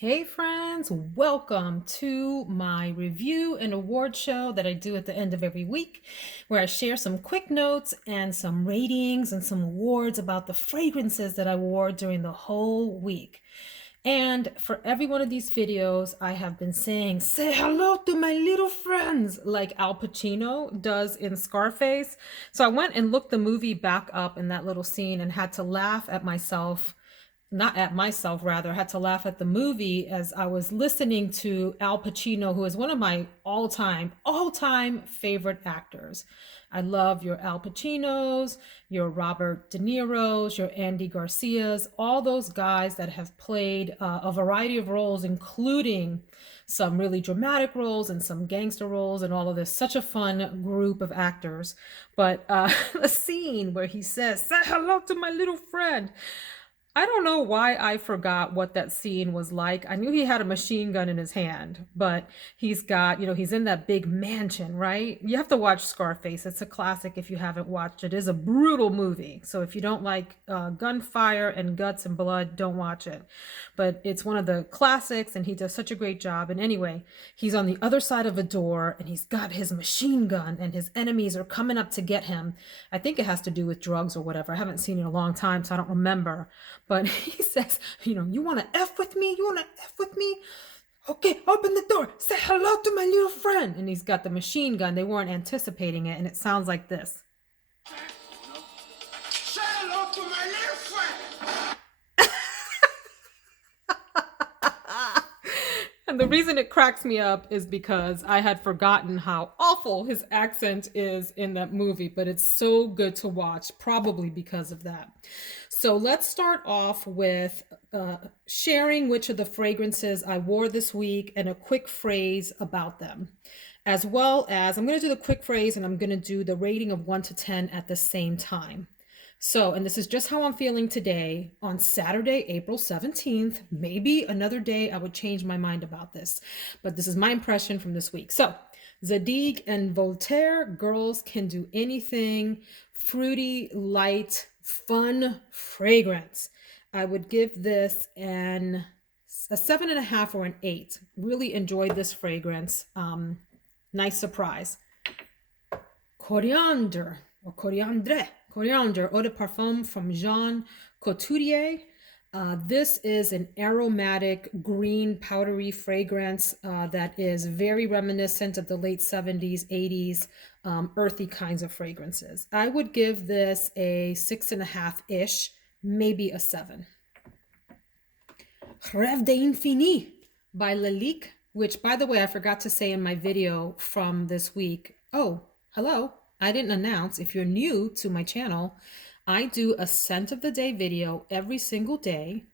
Hey friends, welcome to my review and award show that I do at the end of every week, where I share some quick notes and some ratings and some awards about the fragrances that I wore during the whole week. And for every one of these videos, I have been saying, say hello to my little friends, like Al Pacino does in Scarface. So I went and looked the movie back up in that little scene and had to laugh at myself, not at myself, rather, had to laugh at the movie as I was listening to Al Pacino, who is one of my all time favorite actors. I love your Al Pacinos, your Robert De Niro's, your Andy Garcias, all those guys that have played a variety of roles, including some really dramatic roles and some gangster roles and all of this. Such a fun group of actors. But the scene where he says, say hello to my little friend. I don't know why I forgot what that scene was like. I knew he had a machine gun in his hand, but he's got, he's in that big mansion, right? You have to watch Scarface. It's a classic if you haven't watched it. It is a brutal movie. So if you don't like gunfire and guts and blood, don't watch it. But it's one of the classics and he does such a great job. And anyway, he's on the other side of a door and he's got his machine gun and his enemies are coming up to get him. I think it has to do with drugs or whatever. I haven't seen it in a long time, so I don't remember. But he says, you want to F with me? You want to F with me? Okay, open the door. Say hello to my little friend. And he's got the machine gun. They weren't anticipating it. And it sounds like this. Say hello to my little friend. And the reason it cracks me up is because I had forgotten how awful his accent is in that movie, but it's so good to watch, probably because of that. So let's start off with sharing which of the fragrances I wore this week and a quick phrase about them. As well as, I'm going to do the quick phrase and I'm going to do the rating of 1 to 10 at the same time. So, and this is just how I'm feeling today on Saturday, April 17th. Maybe another day I would change my mind about this, but this is my impression from this week. So, Zadig and Voltaire, girls can do anything, fruity, light, fun fragrance. I would give this a 7.5 or an 8. Really enjoyed this fragrance. Nice surprise. Coriandre or Coriandre. Coriandre Eau de Parfum from Jean Couturier. This is an aromatic green powdery fragrance that is very reminiscent of the late 70s, 80s, earthy kinds of fragrances. I would give this a 6.5-ish, maybe a 7. Rêve d'Infini by Lalique, which, by the way, I forgot to say in my video from this week. Oh, hello. I didn't announce. If you're new to my channel, I do a scent of the day video every single day.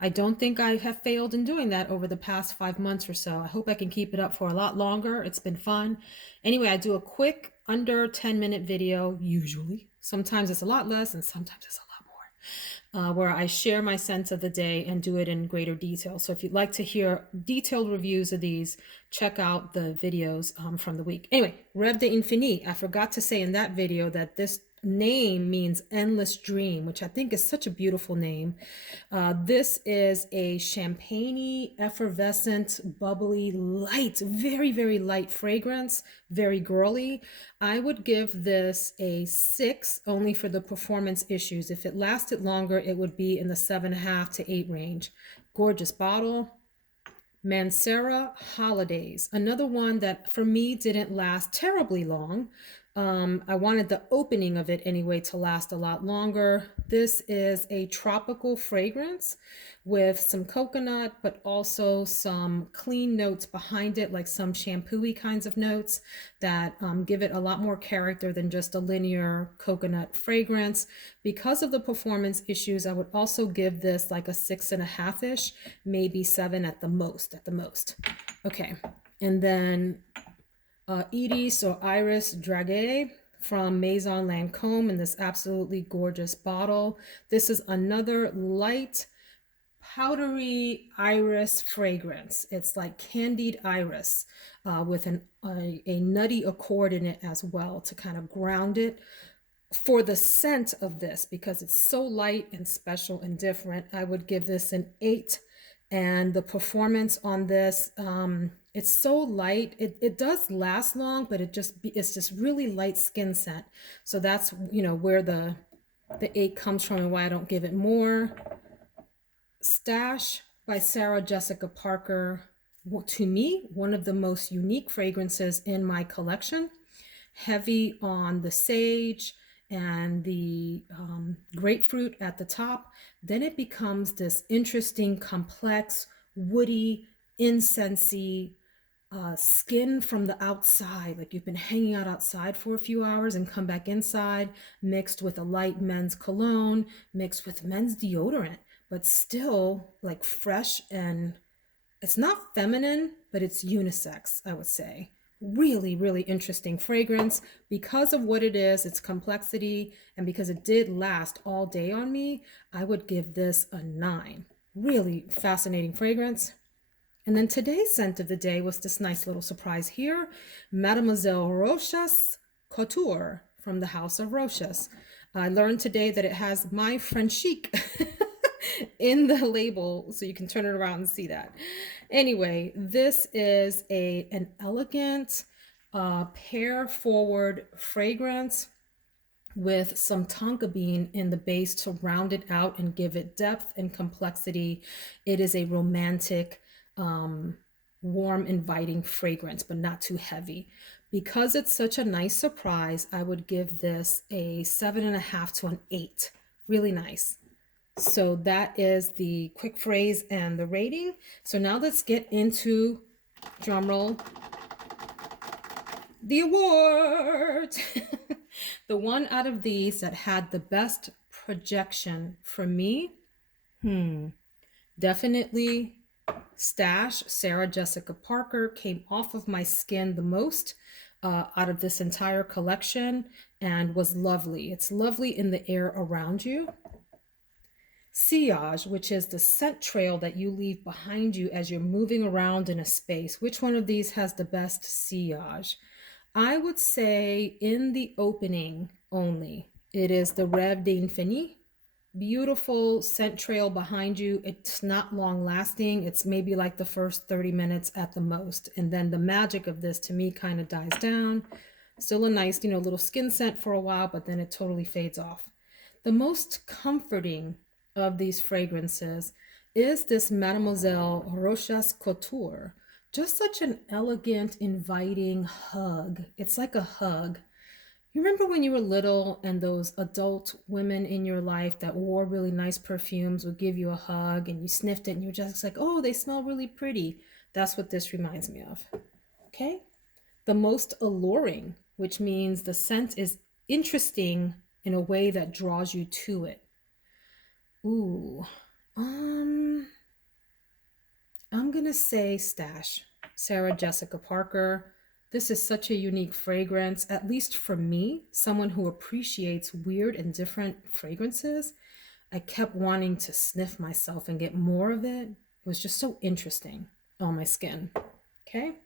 I don't think I have failed in doing that over the past 5 months or so. I hope I can keep it up for a lot longer. It's been fun. Anyway, I do a quick under 10-minute video, usually. Sometimes it's a lot less and sometimes it's a lot more, where I share my sense of the day and do it in greater detail. So if you'd like to hear detailed reviews of these, check out the videos from the week. Anyway, Rêve d'Infini. I forgot to say in that video that this name means endless dream, which I think is such a beautiful name. This is a champagne-y, effervescent, bubbly, light, very, very light fragrance, very girly. I would give this a 6 only for the performance issues. If it lasted longer, it would be in the 7.5 to 8 range. Gorgeous bottle. Mancera Holidays, another one that for me didn't last terribly long. I wanted the opening of it anyway to last a lot longer. This is a tropical fragrance with some coconut, but also some clean notes behind it, like some shampoo-y kinds of notes that give it a lot more character than just a linear coconut fragrance. Because of the performance issues, I would also give this like a 6.5-ish, maybe 7 at the most, Okay, and then Iris or Iris Dragees from Maison Lancome in this absolutely gorgeous bottle. This is another light, powdery iris fragrance. It's like candied iris with a nutty accord in it as well to kind of ground it. For the scent of this, because it's so light and special and different, I would give this an 8 And the performance on this, it's so light. It does last long, but it's just really light skin scent. So that's, where the 8 comes from and why I don't give it more. Stash by Sarah Jessica Parker. To me, one of the most unique fragrances in my collection. Heavy on the sage and the grapefruit at the top. Then it becomes this interesting, complex, woody, incensey skin from the outside. Like you've been hanging out outside for a few hours and come back inside, mixed with a light men's cologne, mixed with men's deodorant, but still like fresh, and it's not feminine, but it's unisex, I would say. Really, really interesting fragrance because of what it is, its complexity, and because it did last all day on me. I would give this a 9. Really fascinating fragrance. And then today's scent of the day was this nice little surprise here, Mademoiselle Rochas Couture from the House of Rochas. I learned today that it has my French chic in the label, so you can turn it around and see that. Anyway, this is an elegant pear forward fragrance with some tonka bean in the base to round it out and give it depth and complexity. It is a romantic, warm, inviting fragrance, but not too heavy. Because it's such a nice surprise, I would give this a 7.5 to an 8. Really nice. So that is the quick phrase and the rating. So now let's get into, drumroll, the award. The one out of these that had the best projection for me, definitely Stash, Sarah Jessica Parker, came off of my skin the most out of this entire collection and was lovely. It's lovely in the air around you. Sillage, which is the scent trail that you leave behind you as you're moving around in a space. Which one of these has the best sillage? I would say in the opening only, it is the Reve d'Infini. Beautiful scent trail behind you. It's not long lasting. It's maybe like the first 30 minutes at the most. And then the magic of this to me kind of dies down. Still a nice, little skin scent for a while, but then it totally fades off. The most comforting of these fragrances is this Mademoiselle Rochas Couture. Just such an elegant, inviting hug. It's like a hug. You remember when you were little and those adult women in your life that wore really nice perfumes would give you a hug and you sniffed it and you were just like, oh, they smell really pretty. That's what this reminds me of. Okay? The most alluring, which means the scent is interesting in a way that draws you to it. Ooh, I'm gonna say Stash, Sarah Jessica Parker. This is such a unique fragrance, at least for me, someone who appreciates weird and different fragrances. I kept wanting to sniff myself and get more of it. It was just so interesting on my skin. Okay.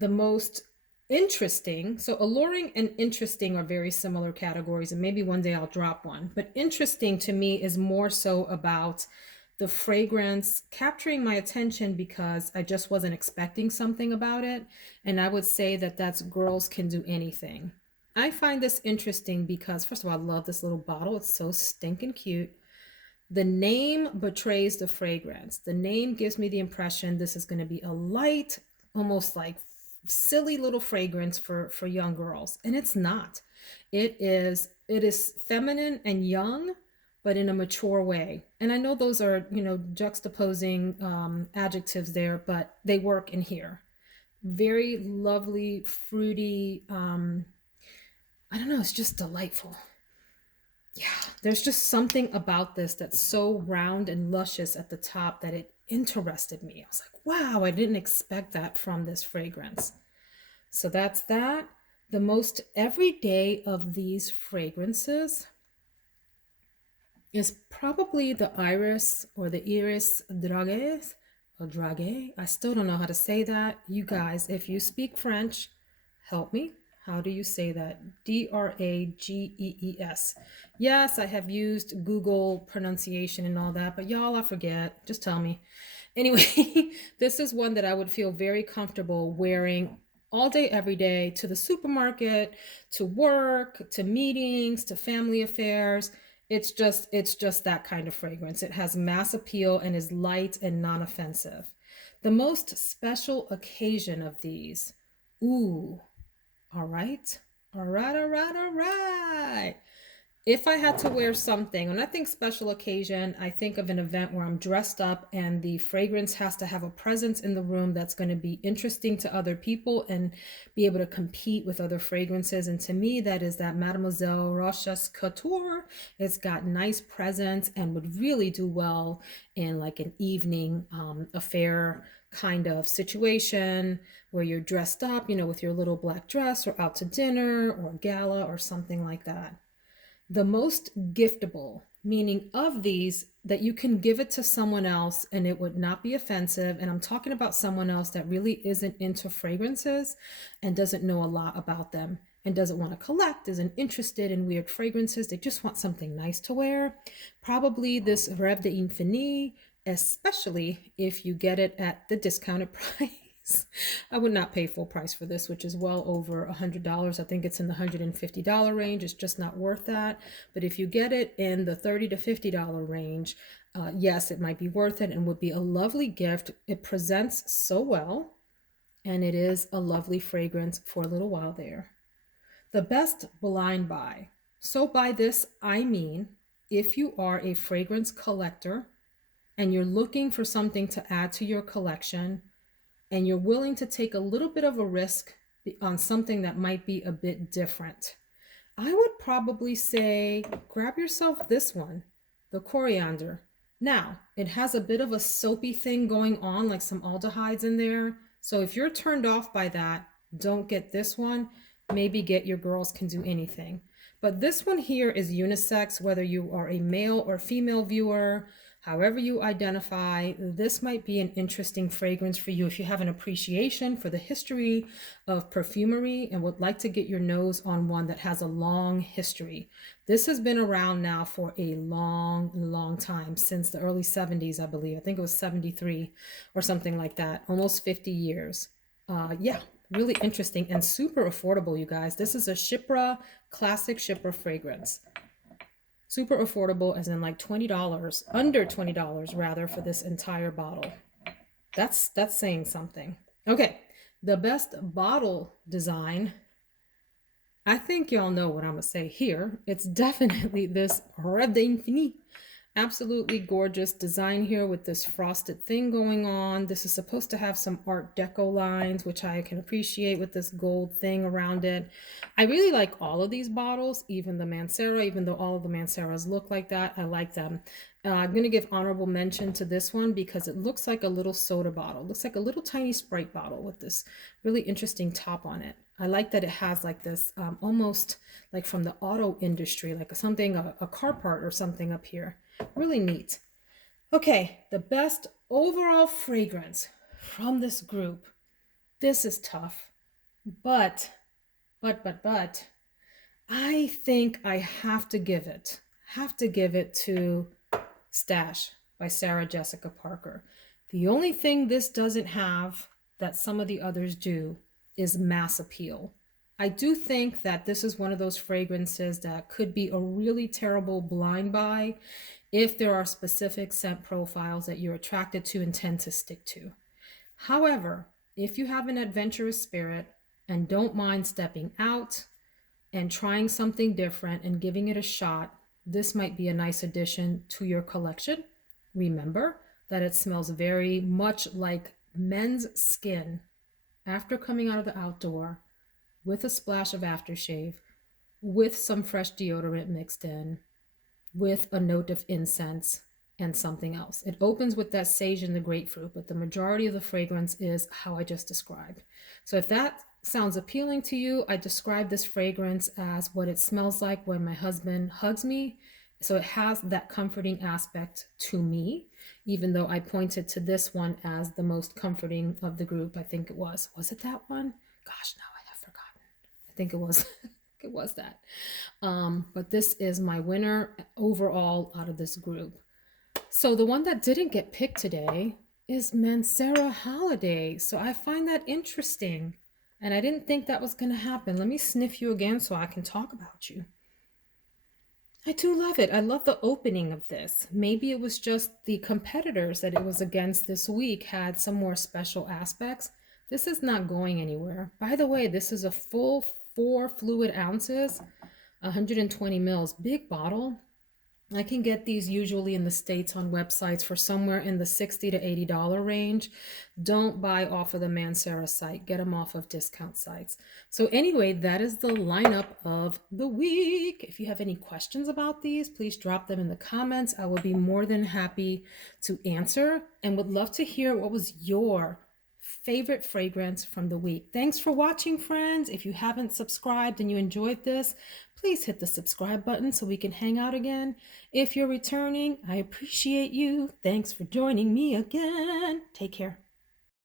The most interesting, so alluring and interesting are very similar categories, and maybe one day I'll drop one, but interesting to me is more so about the fragrance capturing my attention because I just wasn't expecting something about it. And I would say that that's Girls Can Do Anything. I find this interesting because, first of all, I love this little bottle. It's so stinking cute. The name betrays the fragrance. The name gives me the impression this is going to be a light, almost like silly little fragrance for young girls, and it's not. It is feminine and young, but in a mature way. And I know those are juxtaposing adjectives there, but they work in here. Very lovely, fruity. I don't know, it's just delightful. Yeah, there's just something about this that's so round and luscious at the top that it interested me. I was like, wow, I didn't expect that from this fragrance. So that's that. The most everyday of these fragrances is probably the Iris or the Iris Dragees or Dragees. I still don't know how to say that. You guys, if you speak French, help me. How do you say that? Dragees. Yes, I have used Google pronunciation and all that, but y'all, I forget. Just tell me. Anyway, this is one that I would feel very comfortable wearing all day, every day, to the supermarket, to work, to meetings, to family affairs. It's just that kind of fragrance. It has mass appeal and is light and non-offensive. The most special occasion of these. Ooh, all right. All right, all right, all right. If I had to wear something, when I think special occasion, I think of an event where I'm dressed up and the fragrance has to have a presence in the room that's going to be interesting to other people and be able to compete with other fragrances. And to me, that is that Mademoiselle Rochas Couture. It's got nice presence and would really do well in like an evening affair kind of situation where you're dressed up, with your little black dress or out to dinner or gala or something like that. The most giftable, meaning of these that you can give it to someone else and it would not be offensive. And I'm talking about someone else that really isn't into fragrances and doesn't know a lot about them and doesn't want to collect, isn't interested in weird fragrances. They just want something nice to wear. Probably this Reve d'Infini, especially if you get it at the discounted price. I would not pay full price for this, which is well over $100. I think it's in the $150 range. It's just not worth that. But if you get it in the $30 to $50 range, yes, it might be worth it and would be a lovely gift. It presents so well, and it is a lovely fragrance for a little while there. The best blind buy. So by this, I mean, if you are a fragrance collector and you're looking for something to add to your collection, and you're willing to take a little bit of a risk on something that might be a bit different, I would probably say grab yourself this one, the Coriandre. Now, it has a bit of a soapy thing going on, like some aldehydes in there. So if you're turned off by that, don't get this one. Maybe get your Girls Can Do Anything. But this one here is unisex, whether you are a male or female viewer. However you identify, this might be an interesting fragrance for you if you have an appreciation for the history of perfumery and would like to get your nose on one that has a long history. This has been around now for a long, long time, since the early 70s, I believe. I think it was 73 or something like that, almost 50 years. Yeah, really interesting and super affordable, you guys. This is a Chypre, classic Chypre fragrance. Super affordable, as in like $20, under $20 rather, for this entire bottle. That's saying something. Okay, the best bottle design. I think y'all know what I'm gonna say here. It's definitely this Reve d'Infini. Absolutely gorgeous design here with this frosted thing going on. This is supposed to have some Art Deco lines, which I can appreciate with this gold thing around it. I really like all of these bottles, even the Mancera, even though all of the Manceras look like that. I like them. I'm going to give honorable mention to this one because it looks like a little soda bottle. It looks like a little tiny Sprite bottle with this really interesting top on it. I like that it has like this almost like from the auto industry, like something, a car part or something up here. Really neat. Okay, the best overall fragrance from this group. This is tough, but, I think I have to give it to Stash by Sarah Jessica Parker. The only thing this doesn't have that some of the others do is mass appeal. I do think that this is one of those fragrances that could be a really terrible blind buy if there are specific scent profiles that you're attracted to and tend to stick to. However, if you have an adventurous spirit and don't mind stepping out and trying something different and giving it a shot, this might be a nice addition to your collection. Remember that it smells very much like men's skin after coming out of the outdoor, with a splash of aftershave, with some fresh deodorant mixed in, with a note of incense and something else. It opens with that sage and the grapefruit, but the majority of the fragrance is how I just described. So if that sounds appealing to you, I describe this fragrance as what it smells like when my husband hugs me. So it has that comforting aspect to me, even though I pointed to this one as the most comforting of the group. I think it was. Was it that one? Gosh, no, I have forgotten. I think it was. It was that. But this is my winner overall out of this group. So the one that didn't get picked today is Mancera Holiday. So I find that interesting. And I didn't think that was going to happen. Let me sniff you again so I can talk about you. I do love it. I love the opening of this. Maybe it was just the competitors that it was against this week had some more special aspects. This is not going anywhere. By the way, this is a full 4 fluid ounces, 120 mils, big bottle. I can get these usually in the States on websites for somewhere in the $60 to $80 range. Don't buy off of the Mancera site. Get them off of discount sites. So anyway, that is the lineup of the week. If you have any questions about these, please drop them in the comments. I will be more than happy to answer and would love to hear what was your favorite fragrance from the week. Thanks for watching, friends. If you haven't subscribed and you enjoyed this, please hit the subscribe button so we can hang out again. If you're returning, I appreciate you. Thanks for joining me again. Take care.